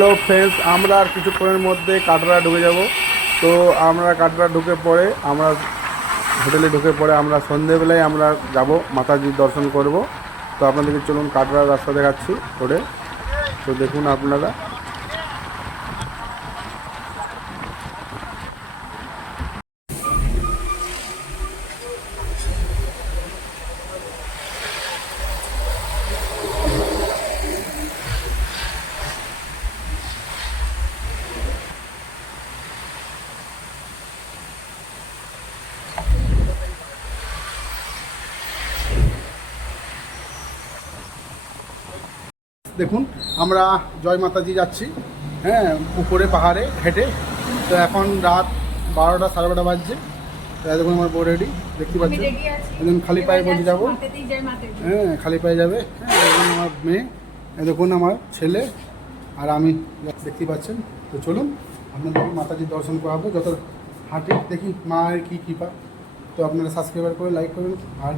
Hello friends, আমরা আর কিছুক্ষণের মধ্যে কাটরা ঢুকে যাব। তো আমরা কাটরা ঢুকে পরে আমরা হোটেলে ঢুকে পরে আমরা সন্ধেবেলায় আমরা যাব মাতাজির দর্শন করব। তো আপনাদেরকে চলুন কাটরার রাস্তা দেখাচ্ছি করে। তো দেখুন আপনারা দেখুন আমরা জয় মাতাজি যাচ্ছি, হ্যাঁ, উপরে পাহাড়ে হেঁটে। তো এখন রাত 12টা 12:30 বাজছে। তো দেখুন আমার বউ রেডি, দেখতে পাচ্ছেন। একদম খালি পায়ে বসে যাবো, হ্যাঁ, খালি পায়ে যাবে। হ্যাঁ, আমার মেয়ে, দেখুন আমার ছেলে আর আমি, দেখতে পাচ্ছেন। তো চলুন আপনাদের মাতাজির দর্শন করাবো যত হাঁটে, দেখি মায়ের কী কৃপা। তো আপনারা সাবস্ক্রাইবার করে লাইক করবেন, আর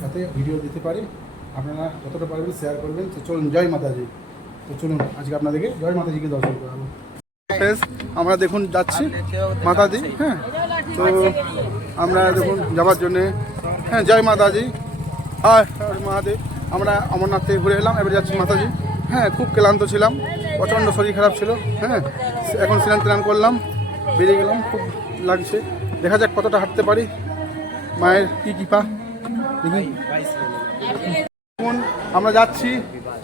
যাতে ভিডিও দিতে পারি আপনারা যতটা পারবেন শেয়ার করবেন। তো চলুন জয় মাতাজি। তো চলুন আজকে আপনাদেরকে জয় মাতাজিকে দর্শন করাবো। আমরা দেখুন যাচ্ছি মাতাজি, হ্যাঁ। তো আমরা দেখুন যাওয়ার জন্যে, হ্যাঁ, জয় মাতাজি, হ্যাঁ মহাদেব। আমরা অমরনাথ থেকে ঘুরে এলাম, এবার যাচ্ছি মাতাজি। হ্যাঁ, খুব ক্লান্ত ছিলাম, প্রচণ্ড শরীর খারাপ ছিল। হ্যাঁ, এখন স্নান টান করলাম, বেরিয়ে গেলাম, খুব লাগছে। দেখা যাক কতটা হাঁটতে পারি, মায়ের কী কৃপা দেখি। দেখুন আমরা যাচ্ছি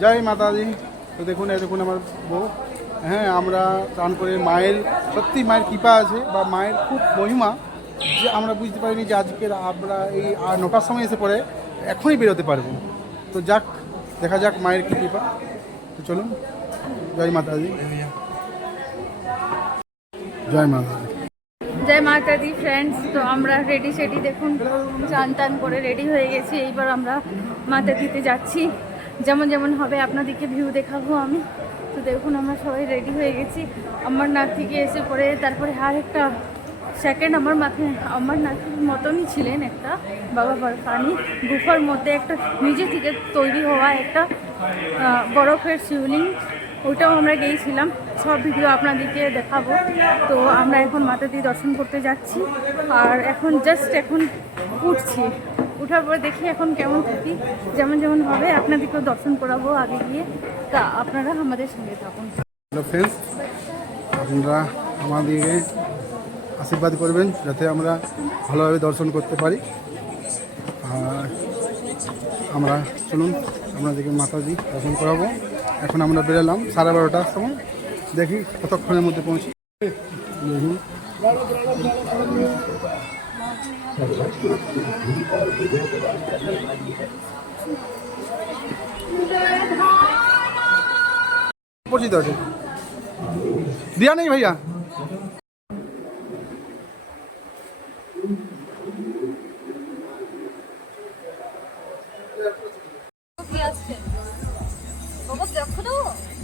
জয় মাতাজি। তো দেখুন এই দেখুন আমার বউ, হ্যাঁ, আমরা স্নান করে মায়ের, সত্যি মায়ের কৃপা আছে বা মায়ের খুব মহিমা, যে আমরা বুঝতে পারিনি যে আজকের আমরা এই 9টার সময় এসে পড়ে এখনই বেরোতে পারবো। তো যাক, দেখা যাক মায়ের কী কৃপা। তো চলুন জয় মাতাজি, জয় মাতাজি, জয় মাতা দি ফ্রেন্ডস। তো আমরা রেডি সেডি দেখুন, চান টান করে রেডি হয়ে গেছি। এইবার আমরা মাতা দিতে যাচ্ছি, যেমন যেমন হবে আপনাদেরকে ভিউ দেখাবো আমি। তো দেখুন আমরা সবাই রেডি হয়ে গেছি। অমরনাথ থেকে এসে পরে তারপরে আর একটা সেকেন্ড আমার মাথায় অমরনাথের মতনই ছিলেন একটা বাবা বরফানি গুফার মধ্যে, একটা নিজে থেকে তৈরি হওয়া একটা বরফের শিবলিঙ্গ, ওইটাও আমরা গিয়েছিলাম। সব ভিডিও আপনাদেরকে দেখাবো। তো আমরা এখন মাতাজি দর্শন করতে যাচ্ছি, আর এখন জাস্ট এখন উঠছি। উঠার পরে দেখি এখন কেমন থাকি, যেমন যেমন হবে আপনাদেরকেও দর্শন করাবো আগে গিয়ে। তা আপনারা আমাদের সঙ্গে থাকুন। হ্যালো ফ্রেন্ডস, আপনারা আমাদেরকে আশীর্বাদ করবেন যাতে আমরা ভালোভাবে দর্শন করতে পারি। আর আমরা চলুন আপনাদেরকে মাতাজি দর্শন করাবো। এখন আমরা বেরোলাম 12:30টার সময়, দেখি কতক্ষণের মধ্যে পৌঁছি। দেখুন পরিচিত আছে, দিয়া নেই ভাইয়া।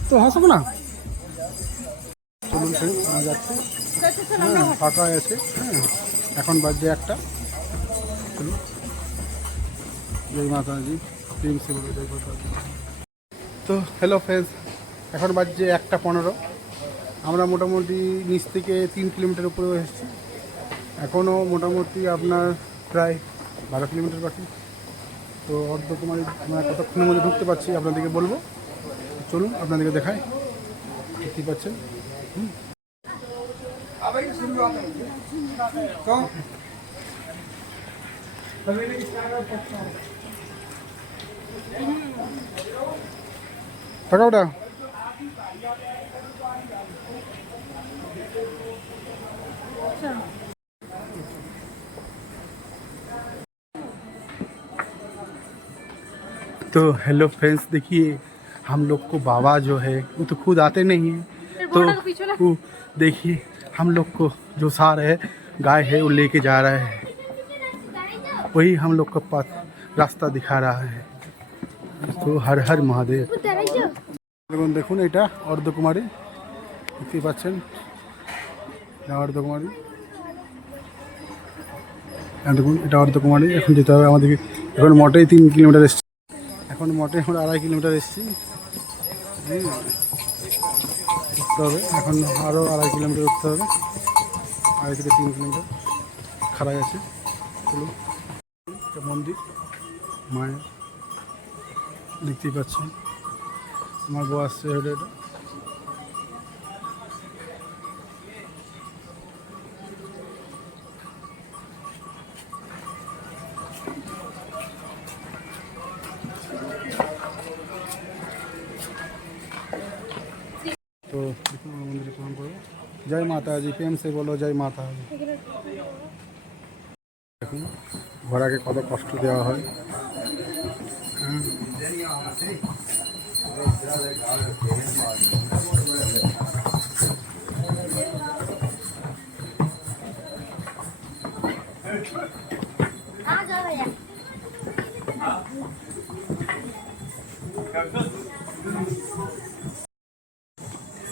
তো হাসবো না, চলুন আমরা যাচ্ছি। হ্যাঁ, ফাঁকা আছে। হ্যাঁ, এখন বাজছে 1টা। চলুন জয় মাতাজি, জয় মাতাজি। তো হ্যালো ফ্রেন্ডস, এখন বাজছে 1টা 15। আমরা মোটামুটি নিচ থেকে 3 কিলোমিটার উপরেও এসেছি। এখনও মোটামুটি আপনার প্রায় 12 কিলোমিটার বাকি। তো অর্ধকুমারী আমরা কতক্ষণের মধ্যে ঢুকতে পারছি আপনাদেরকে বলবো। চলুন আপনাদেরকে দেখাই, দেখতে পাচ্ছেন। টাকা ওটা तो हेलो फ्रेंड्स, देखिए हम लोग को बाबा जो है वो तो खुद आते नहीं हैं। तो वो देखिए हम लोग को जो सार है, गाय है, वो लेके जा रहा है। वही हम लोग का पास रास्ता दिखा रहा है। तो हर हर महादेव। দেখুন এটা অর্ধকুমারী, দেখতে পাচ্ছেন অর্ধকুমারী। দেখুন এটা অর্ধকুমারী। এখন যেতে হবে আমাদেরকে, এখন মোটেই 3 কিলোমিটার এসছি, এখন মোটে আমরা 2.5 কিলোমিটার এসছি। উঠতে হবে, এখন আরও 2.5 কিলোমিটার উঠতে হবে, 2.5 থেকে 3 কিলোমিটার খাড়াই আছে। চলুন, একটা মন্দির মায়ের, দেখতেই পাচ্ছেন। আমার বউ আসছে হেঁটে হেঁটে। तो मंदिर प्रणाम करो। जय माता जी, प्रेम से बोलो जय माता जी। দেখুন ঘোড়াকে কত কষ্ট দেওয়া হয়।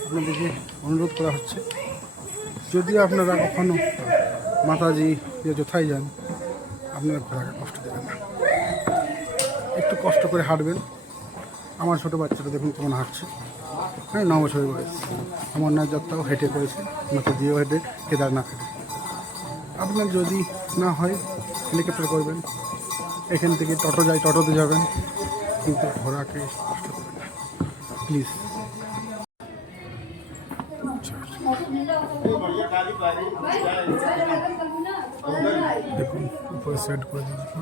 আপনাদেরকে অনুরোধ করা হচ্ছে, যদি আপনারা কখনো মাতাজি যথায় যান, আপনারা ঘোড়াকে কষ্ট দেবেন না, একটু কষ্ট করে হাঁটবেন। আমার ছোটো বাচ্চাটা দেখুন কেমন হাঁটছে, হ্যাঁ 9 বছরের বয়স। অমরনাথ যাত্রাও হেঁটে করেছে, মাতাজিও হেঁটে, কেদারনাথ হেঁটে। আপনার যদি না হয় হেলিকপ্টার করবেন, এখান থেকে টোটো যায়, টোটোতে যাবেন, কিন্তু ঘোড়াকে কষ্ট করবেন না প্লিজ। দেখুন উপরে সেট করে দিয়েছি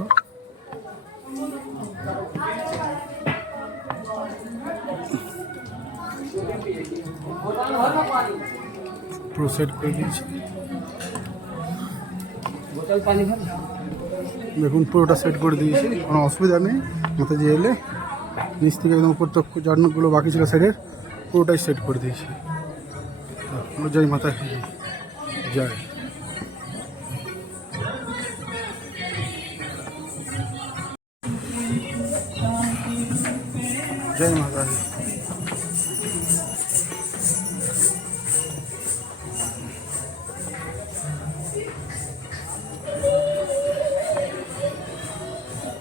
পুরো সেট করে দিয়েছি। দেখুন পুরোটা সেট করে দিয়েছি, কোনো অসুবিধা নেই। মাতাজি এলে নিচ থেকে একদম উপর তক জানগুলো বাকি ছিল সেটের, পুরোটাই সেট করে দিয়েছি। জয় মাতা জয়। जय माता दी।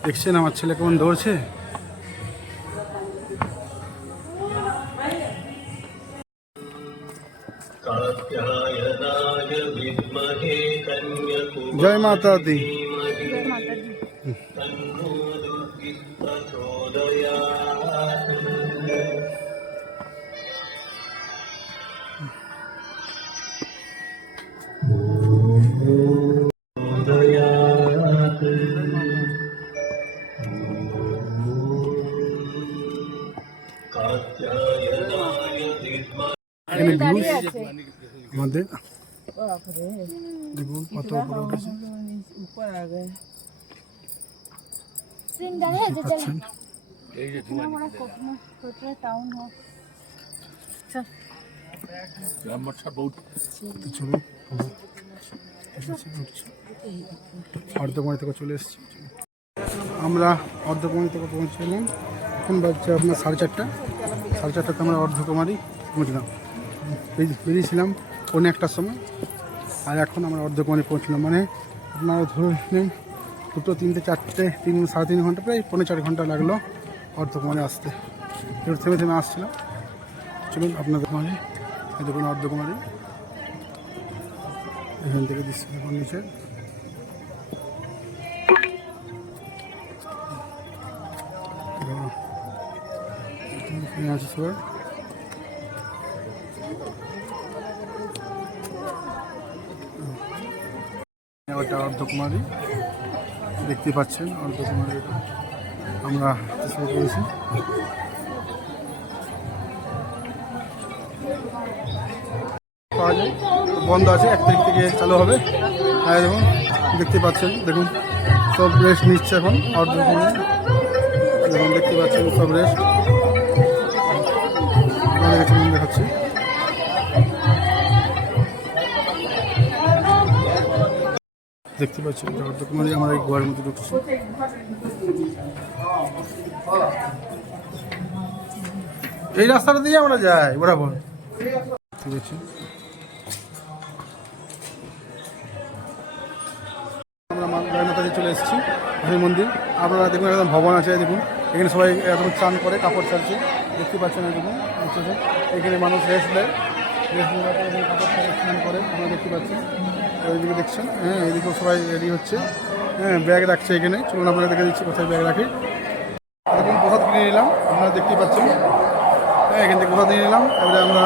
দেখছেন আমার ছেলে কেমন দৌড়ছে। जय माता दी। এখানে ভিউজ আমাদের দেখুন কত উপরে উঠেছে। অর্ধকুমারী থেকে চলে এসেছি আমরা, অর্ধকুমারী থেকে পৌঁছলাম। এখন বাজছে আপনার 4:30। 4:30তে আমরা অর্ধকুমারী পৌঁছলাম। বেরিয়েছিলাম 1:45টার সময়, আর এখন আমরা অর্ধকুমারী পৌঁছলাম। মানে আপনারা ধরে নিন 2, 3, 4, 3-3.5 ঘন্টা, প্রায় 4.5 ঘন্টা লাগলো অর্ধকুমারী আসতে। এবার থেমে থেমে আসছিলাম। চলুন আপনাদের মাঝে দেখুন অর্ধকুমারী, এখান থেকে দৃশ্য দেখুন নিচে। আছে সবাই, ওটা অর্ধকুমারী দেখতে পাচ্ছেন। অর্ধকুমারী আমরা শুরু করেছি। পাওয়া যায়, বন্ধ আছে, 1 তারিখ থেকে চালু হবে। হ্যাঁ দেখুন দেখতে পাচ্ছেন, দেখুন সব রেস্ট নিচ্ছে এখন অর্ধকুমারী। দেখুন দেখতে পাচ্ছেন সব রেস্ট দেখাচ্ছি। দেখতে পাচ্ছি অর্ধকুমারী আমরা এই গোয়ার মধ্যে ঢুকছি। এই রাস্তাটা দিয়ে আমরা যাই বরাবর। ঠিক আছে, আমরা মাতাজি চলে এসেছি সেই মন্দির। আপনারা দেখুন একদম ভবন আছে, দেখুন এখানে সবাই একদম চান করে, কাপড় ছাড়ছে, দেখতে পাচ্ছেন। দেখুন এখানে মানুষ রেস্ট নেয়, স্নান করে আপনারা দেখতে পাচ্ছেন। ওইদিকে দেখছেন, হ্যাঁ এদিকেও সবাই রেডি হচ্ছে, হ্যাঁ ব্যাগ রাখছে এখানে। চলুন আপনারা দেখে দিচ্ছি কোথায় ব্যাগ রাখি। এরকম প্রসাদ কিনে নিলাম, আপনারা দেখতেই পাচ্ছেন। হ্যাঁ এখান থেকে প্রসাদ নিয়ে নিলাম। এবারে আমরা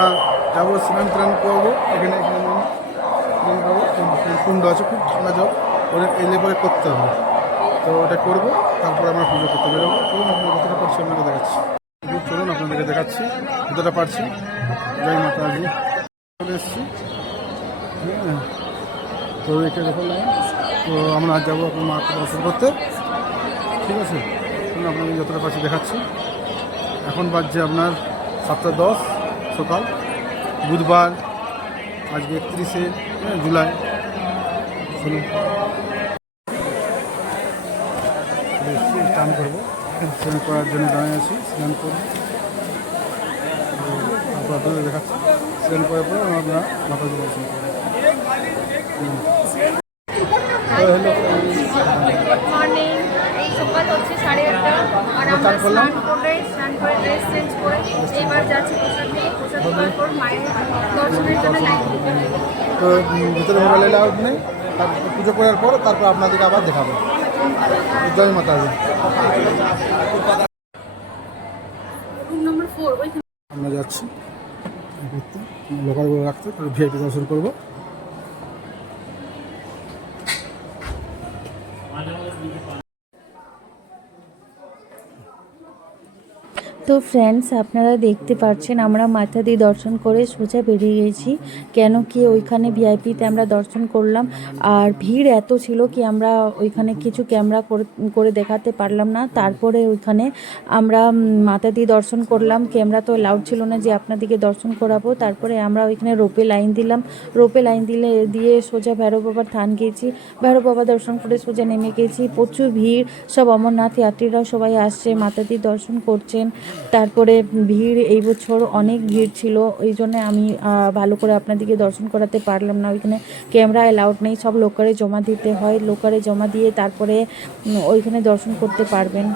যাবো স্নান টান করবো। এখানে এখানে স্নান করবো, কুণ্ড আছে, খুব ঠান্ডা জল, ওটা এলে পরে করতে হবে। তো ওটা করবো, তারপরে আমরা পুজো করতে বেরোবো। চলুন আপনার কতটা পারছি আপনাকে দেখাচ্ছি। চলুন আপনাদেরকে দেখাচ্ছি কতটা পারছি। জয় মাতাজি। চলে এসেছি, হ্যাঁ তো একে দেখো লাইন। তো আমরা আজ যাবো আপনার মাকে দর্শন করতে, ঠিক আছে। চলুন আপনাকে যতটা পারছি দেখাচ্ছি। এখন বাজছে আপনার 7:10 সকাল, বুধবার, আজকে 31শে জুলাই। চলুন স্নান করবো, স্নান করার জন্য দাঁড়িয়ে আছি, স্নান করবো। তারপর আপনাদের দেখাচ্ছি। স্নান করার পরে আমরা মাতাজি দর্শন করবো। Hello, good morning. এই সকাল হচ্ছে 8:30 আর আমরা স্নান করে ড্রেস চেঞ্জ করে এবার যাচ্ছি প্রসাদ নিয়ে। প্রসাদ নেওয়ার পর মায়ের দর্শনের জন্য লাইন দিতে হবে। তো ভিতরে মোবাইল অ্যালাউড নেই। তারপর পুজো করার পর তারপর আপনাদেরকে আবার দেখাবো। জয় মাতাজি। রুম নম্বর 4 ওইখানে আমরা যাচ্ছি ঘুরতে, লোকালগুলো রাখতে, তারপর ভিআইপি দর্শন করবো। তো ফ্রেন্ডস, আপনারা দেখতে পাচ্ছেন আমরা মাথা দিয়ে দর্শন করে সোজা বেরিয়ে গেছি। কেন কি ওইখানে ভিআইপিতে আমরা দর্শন করলাম, আর ভিড় এত ছিল কি আমরা ওইখানে কিছু ক্যামেরা করে দেখাতে পারলাম না। তারপরে ওইখানে আমরা মাথা দিয়ে দর্শন করলাম, ক্যামেরা তো অ্যালাউড ছিল না যে আপনাদেরকে দর্শন করাবো। তারপরে আমরা ওইখানে রোপে লাইন দিলাম, রোপে লাইন দিয়ে সোজা ভৈরব বাবার থান গেছি। ভৈরব বাবা দর্শন করে সোজা নেমে গেছি। প্রচুর ভিড়, সব অমরনাথ যাত্রীরাও সবাই আসছে, মাথা দিয়ে দর্শন করছেন। তারপরে ভিড় এই বছর অনেক ভিড় ছিল, ওই জন্য আমি ভালো করে আপনাদেরকে দর্শন করাতে পারলাম না। ওইখানে ক্যামেরা অ্যালাউড নেই, সব লোকারে জমা দিতে হয়। লোকারে জমা দিয়ে তারপরে ওইখানে দর্শন করতে পারবেন।